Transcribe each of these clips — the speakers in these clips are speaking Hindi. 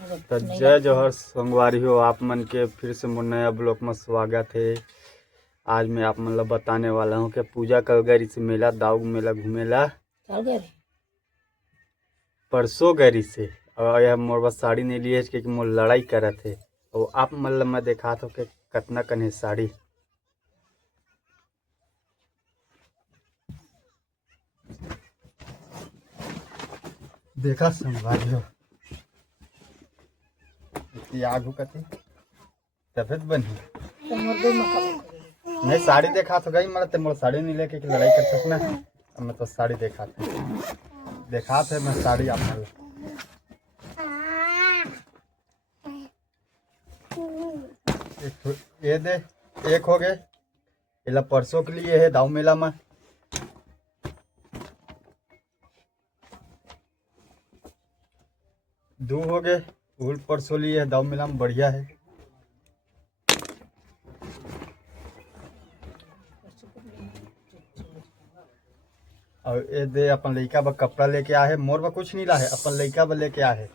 तो जय जौहर संगवारी हो आप मन के फिर से मोर नया ब्लॉग में स्वागत है। आज मैं आप मन ला बताने वाला हूँ कि पूजा कल गई से मेला दाऊद मेला घूमेला परसों गरी से और यह मोर बस साड़ी नहीं लिए क्योंकि मोर लड़ाई करे थे और आप मन ला मैं देखा था कि कितना कने साड़ी देखा संगवारी हो आगू कती तबियत बनी नहीं साड़ी देखा तो गई मतलब मोर साड़ी नहीं लेके लड़ाई कर सकना मैं तो साड़ी देखा थे मैं साड़ी आप ये दे एक हो गए इला परसों के लिए है दाऊ मेला में दो हो गए उल परसों लिए है दाऊ मेला में बढ़िया है। और ये दे अपन लड़का बा कपड़ा लेके आ है मोर बा कुछ नहीं ला है अपन लड़का बा लेके आ है।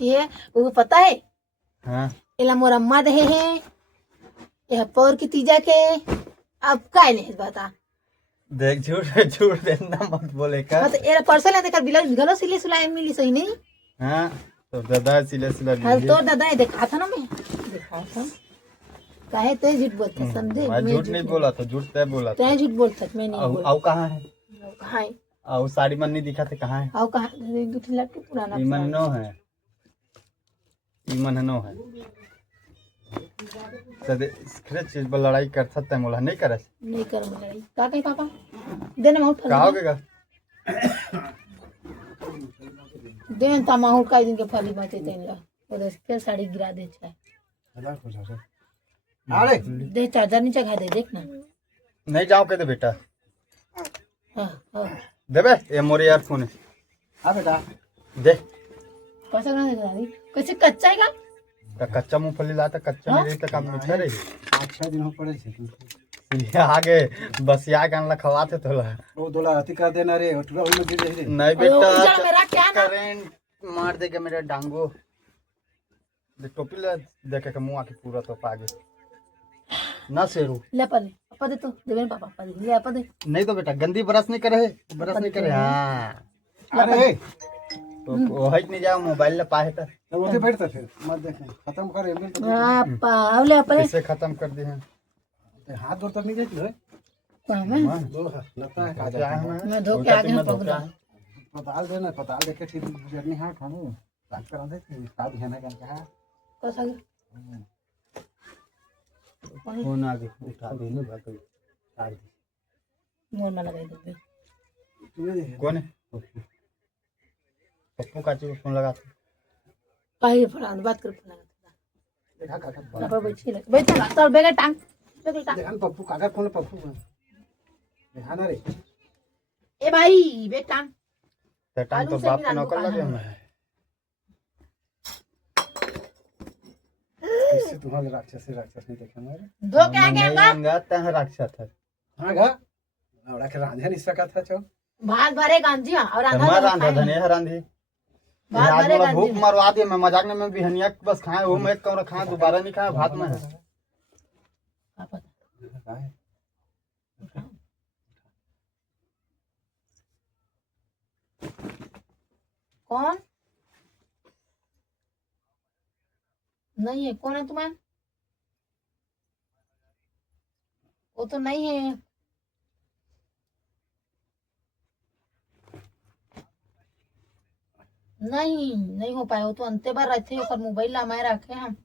है वो पता है हाँ इला मोर अम्मा दे है यह पौर की तीजा के अब काय नहीं बता देख झूठ देना मत बोले का मत एरा परसल है देखा बिला गलो सिले सुलाई मिली सही नहीं। हाँ तो दादा सिले हाँ तो दादा ये देखा था ना मैं देखा था काहे तो झूठ बोलता समझे मैं झूठ नहीं बोला तो झूठ तय बोला तय झूठ बोलता मैं नहीं बोल आओ कहाँ है कहाँ है आओ साड़ी मन नहीं दिखा थे कहाँ है आओ कहाँ दूसरी लड़की पुराना ईमन नो है ईमन नो है सदे इसके चीज पर लड़ाई कर सकते हैं मोला नहीं करे नहीं कर लड़ाई का कहे पापा देना माहौल का हो गया देन ता माहौल का दिन के फली बाते तेन ला और फिर साड़ी गिरा दे चाहे अरे दे चार्जर नीचे खा दे देख ना नहीं जाओ कहते बेटा हां हां देबे ये मोरे यार फोन है हां बेटा दे कैसा ना दे दादी कैसे कच्चा है का तो कच्चा मूंगफली लाता कच्चा नहीं रही तो काम मीठा रही अच्छा दिन हो पड़े छे ये आगे बसिया गान ला खवाते तोला ओ दोला अति कर देना रे ओटरा ओइ में दे दे नहीं बेटा मेरा क्या ना करेंट मार देगा मेरा डांगो दे टोपी ले देखे के मुंह आके पूरा तो आगे ना सेरू ले पापा दे तो देवेन पापा पापा दे ले पापा दे नहीं तो बेटा गंदी ब्रश नहीं करे हाँ अरे तो वही नहीं जाओ मोबाइल ले पाए था तब उठे बैठता फिर मत देखे खत्म कर एमएल तो पापा ले पापा इसे खत्म कर दिए हैं हाथ दूर तक नहीं जाती है कहां में दो लगता है क्या है मैं धो के आगे में पकड़ा पताल देना पताल देखे ठीक जर्नी हां खानो साफ करा दे साफ है ना क्या कैसा फोन आगे उठा दे ना भाई मोर में लगा दे कौन है पप्पू काची को फोन लगा काहे फरान बात कर फोन देखा लगा काका पापा बैठ ना चल बेगा टांग देखा पप्पू काका फोन पप्पू देखा ना रे ए भाई बेग टांग सेटान तो बाप का नौकर लगे मैं इससे तुम्हारे राक्षस नहीं देखा मेरे धो के आगे आगा अंगाता है राक्षस है हां गा लौड़ा के रांझा नहीं सका था चो भात भरे गांजी और हमारा रांधा धने है रांधी भात आज भरे वाला भूख गांजी मरवा दिया मैं मजाक में भी हनिया बस खाए वो मैं एक कमरा खाए दोबारा नहीं खाए भात में है पापा कौन नहीं है कौन है तुम्हारा वो तो नहीं है नहीं हो पाया वो तो अंते बार रहते और मोबाइल ला मैं रखे हम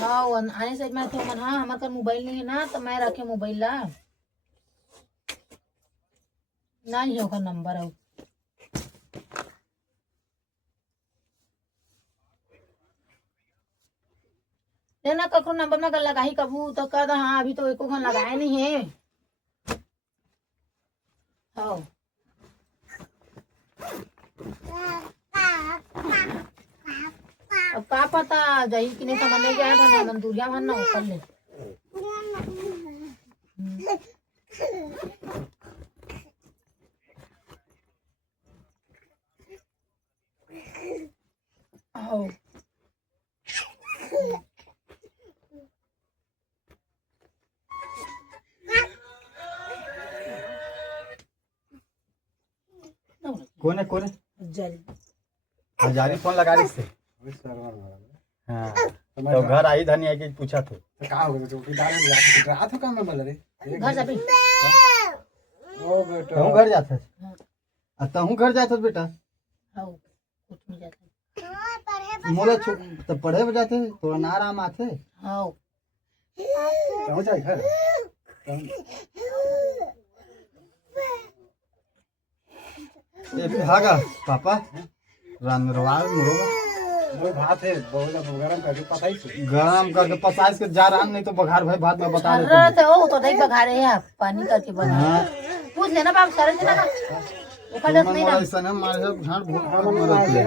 हाँ आने से मैं तो मन हाँ हमारे पास मोबाइल नहीं है ना तो मैं रखे मोबाइल ला नहीं होगा नंबर है ना ककरो नंबर में लगा ही कबू तो कह दो हाँ अभी तो एको घन लगाए नहीं है हाँ का पता जाई कि नहीं समझ नहीं गया था ना दूरिया मन ना कर ले आओ कौन है कौन है? जल हजारी फोन लगा रही से। अभी सर्वर वाला हाँ तो मैं तो घर आई धनिया के पूछा थे। तो का हो गया चौकीदार ने रात हो काम में बोल रे घर जा भी ओ बेटा तहू घर जात है तहू घर जात बेटा। आओ कुछ नहीं जाता मोला तो पढ़े में जाते थोड़ा ना आराम आते। आओ पहुंच जाए घर ये भागा पापा रंगरवा मुरोगा वो भात है बहुत गरम करके पता ही से गरम करके 50 के जा रहा नहीं तो बघार भाई भात में बता अरे देते। तो तो नहीं बघारे हैं आप पानी करके बघारे हाँ पूछ लेना बाप सर से ना ओखा दस नहीं ना ऐसा ना मारे झाड़ भूख मारत ले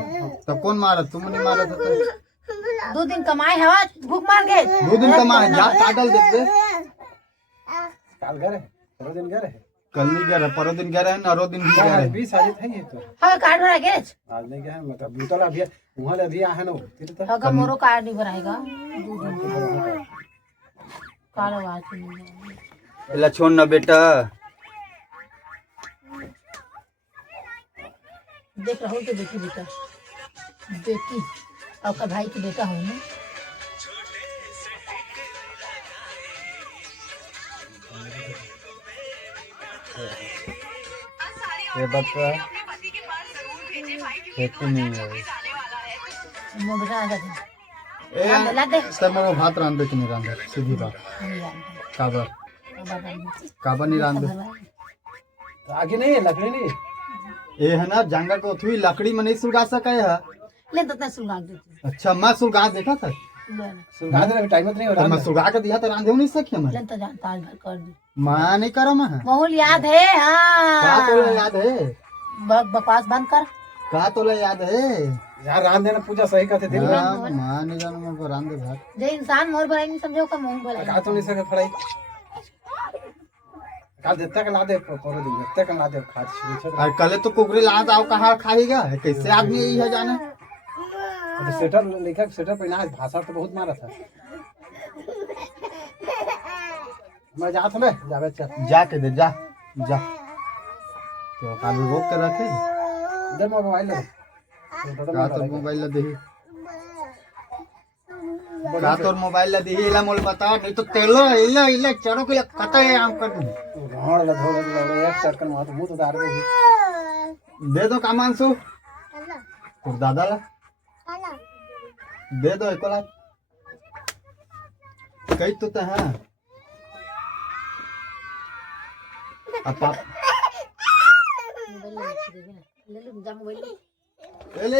तब कौन मारत तुम नहीं मारत तो 2 दिन कमाए हवा भूख मार गए 2 दिन कमाए जा काटल देते। काल घर है पूरा दिन घर है कल नहीं गए परो दिन गए रहे नरो दिन भी गए रहे। 20 साल थे ये तो हाँ कार्ड भरा गए आज नहीं गया मतलब बीतल अभी वहां अभी आ है ना तेरे तो अगर मोरो कार्ड नहीं भराएगा 2 दिन कार्ड आवाज नहीं इला छोड़ ना बेटा देख रहो तो बेटी बेटा बेटी आपका भाई की बेटा हो ना ये बच्चा खेती नहीं है मैं बेटा आ जाते ए ला दे सब में भात रांध दे कि नहीं रांध सीधी बात काबर काबर नहीं रांध आगे नहीं है लकड़ी नहीं ये है ना जंगल को थी लकड़ी में नहीं सुलगा सके है। ले तो सुलगा देती अच्छा मैं सुलगा देखा था ले सुलगा देने में टाइम नहीं हो तो रहा मैं सुलगा के दिया तो रांधे नहीं सके मैं ले तो जानता आज भर कर दी मैं नहीं करो मैं माहौल याद है का हाँ तोला याद है बकवास बंद कर का तोला याद है यार रान देना पूजा सही करते दिन में हाँ, मैं नहीं जानू मैं रांधे भात जे इंसान मोर भलाई नहीं समझो का मुंह भलाई का तो नहीं सके थोड़ा काल देता का ला दे पूरे दिन देता का ला दे खाद छे और कल तो कुकरी लाद आओ कहाँ खाएगा कैसे आदमी यही है जाने। तो स्वेटर लेकर स्वेटर पहना है भाषा तो बहुत मारा था मैं जा था जावे चल जाके दे जा जा तो काल रोक के रखे इधर मोबाइल ले का तो मोबाइल ला दे का तोर मोबाइल ला दे इला मोल बता नहीं तो तेलो इला इला चरो के कते आम कर दूं घोड़ ला धोड़ ला एक चटकन मार मुंह तो दार दे दे दो कामांसु तो दादा ला दे दो एको ला कई तो है अब पाप ले लो जा मोबाइल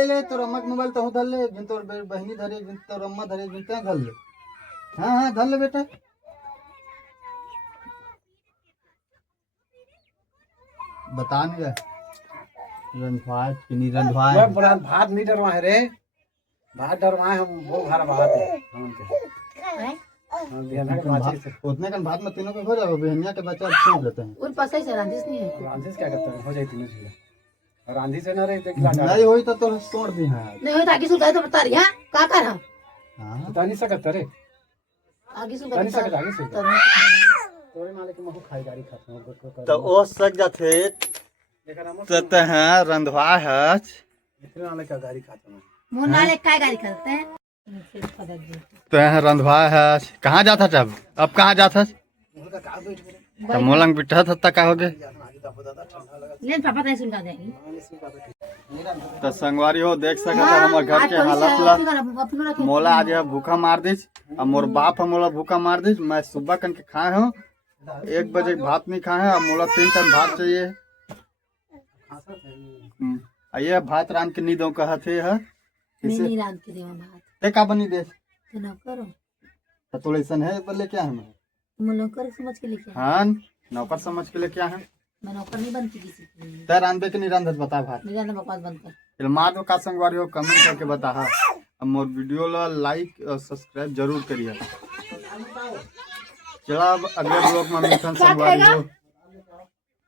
ले तो रम्मा के मोबाइल तो धर ले जिन तोर बहनी धरे जिन तो रम्मा धरे जिन ते धर ले हाँ धर ले बेटा बता नहीं रहा रंधवा कि नहीं रंधवा मैं बोला भात नहीं डरवा है रे भात डरवाए हम वो घर भात है हम के हम बिहान के माछी से उतने कन भात में तीनों के हो जाओ बहनिया के बच्चा छोड़ देते हैं उन पास से रांधिस नहीं है रांधी क्या करते हैं हो जाती नहीं चीजें और रांधी से ना रे देख ला नहीं होई तो तोड़ दी है नहीं हो ताकि सुलगा तो बता रही हां का कर हम हाँ बता नहीं सकता रे आगे बता नहीं सकता आगे से सुलगा तोरे मालिक महू खाई गाड़ी खाते हैं तो ओ सक जाते देखा ना तो है रंधवा है इतने मालिक का गाड़ी खाते हैं मुंह नाले काय गाड़ी करते हैं तो है रंधवा है कहाँ जाता था अब कहाँ जाता उनका का बैठ गए तो मोलंग बिठा था का हो गए लेन पापा तय सुलगा देंगे तो संगवारी हो देख सकते हो हमारे घर के हालत ला अपनो रखे मोला आज यह भूखा मार दीज और मोर बाप है मोला भूखा मार दीज मैं सुबह कन के खाए हूँ 1 बजे भात नहीं खाए और मोला 3 टाइम भात चाहिए ये भात रान के नींदों कहा थे है नहीं रात के देवा भात ते का बनी दे तो ना करो तो थोड़ा ऐसा है बोले क्या है मैं तुम नौकर समझ के लेके हाँ नौकर समझ के लिए क्या है मैं नौकर नहीं बनती किसी की ते रांधे के नहीं रांधत बता भात मेरा ना बकवास बंद कर फिर मार दो का संगवारी हो कमेंट करके बता हाँ अब मोर वीडियो ला लाइक और सब्सक्राइब जरूर करिए। चला अब अगले ब्लॉग में मिलथन संगवारी हो।